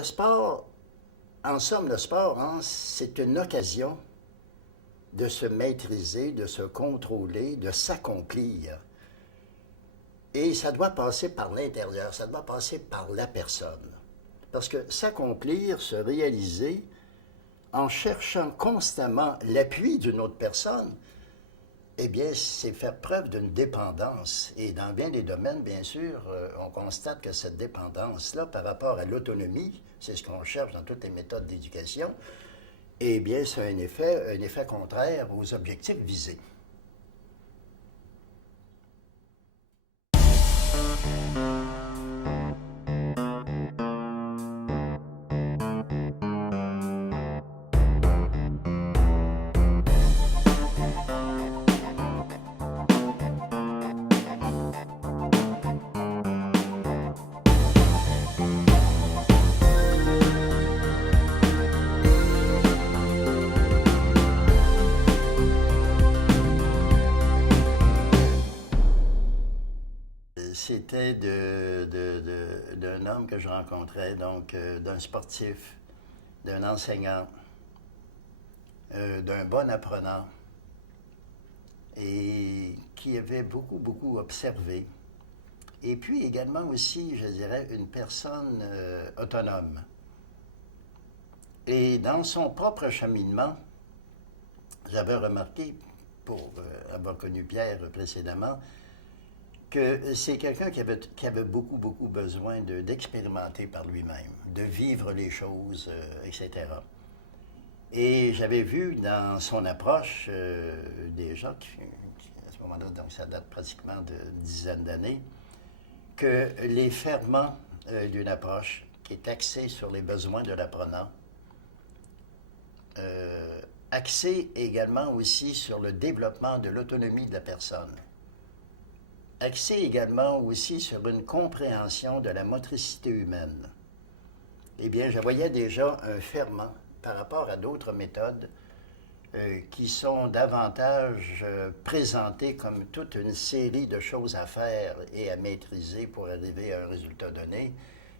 Le sport, en somme, le sport, hein, c'est une occasion de se maîtriser, de se contrôler, de s'accomplir. Et ça doit passer par l'intérieur, ça doit passer par la personne. Parce que s'accomplir, se réaliser, en cherchant constamment l'appui d'une autre personne, eh bien, c'est faire preuve d'une dépendance. Et dans bien des domaines, bien sûr, on constate que cette dépendance-là, par rapport à l'autonomie, c'est ce qu'on cherche dans toutes les méthodes d'éducation, eh bien, c'est un effet contraire aux objectifs visés. C'était d'un homme que je rencontrais, donc d'un sportif, d'un enseignant, d'un bon apprenant, et qui avait beaucoup observé. Et puis également aussi, je dirais, une personne autonome. Et dans son propre cheminement, j'avais remarqué, pour avoir connu Pierre précédemment, que c'est quelqu'un qui avait beaucoup besoin d'expérimenter par lui-même, de vivre les choses, etc. Et j'avais vu dans son approche déjà, à ce moment-là, donc ça date pratiquement d'une dizaine d'années, que les ferments d'une approche qui est axée sur les besoins de l'apprenant, axée également aussi sur le développement de l'autonomie de la personne, axé également aussi sur une compréhension de la motricité humaine. Eh bien, je voyais déjà un ferment par rapport à d'autres méthodes qui sont davantage présentées comme toute une série de choses à faire et à maîtriser pour arriver à un résultat donné,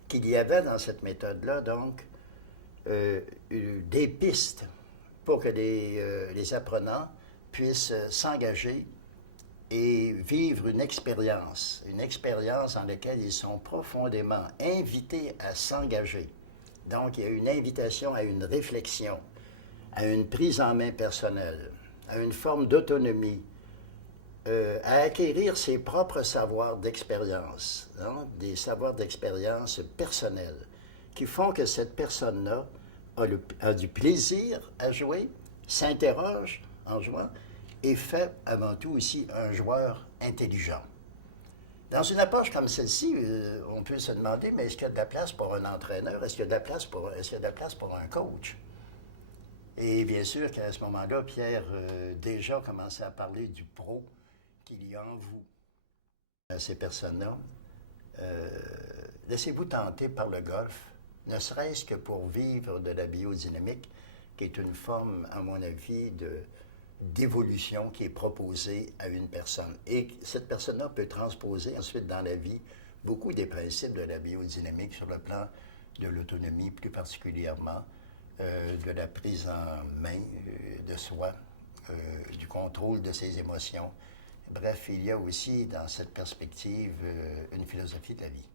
qu'il y avait dans cette méthode-là, donc, des pistes pour que les apprenants puissent s'engager et vivre une expérience dans laquelle ils sont profondément invités à s'engager. Donc, il y a une invitation à une réflexion, à une prise en main personnelle, à une forme d'autonomie, à acquérir ses propres savoirs d'expérience, hein, des savoirs d'expérience personnels, qui font que cette personne-là a du plaisir à jouer, s'interroge en jouant, et fait avant tout aussi un joueur intelligent. Dans une approche comme celle-ci, on peut se demander, mais est-ce qu'il y a de la place pour un entraîneur? Est-ce qu'il y a de la place pour un coach? Et bien sûr qu'à ce moment-là, Pierre déjà commençait à parler du pro qu'il y a en vous. À ces personnes-là, laissez-vous tenter par le golf, ne serait-ce que pour vivre de la biodynamique, qui est une forme, à mon avis, d'évolution qui est proposée à une personne. Et cette personne-là peut transposer ensuite dans la vie beaucoup des principes de la biodynamique sur le plan de l'autonomie, plus particulièrement de la prise en main de soi, du contrôle de ses émotions. Bref, il y a aussi dans cette perspective une philosophie de la vie.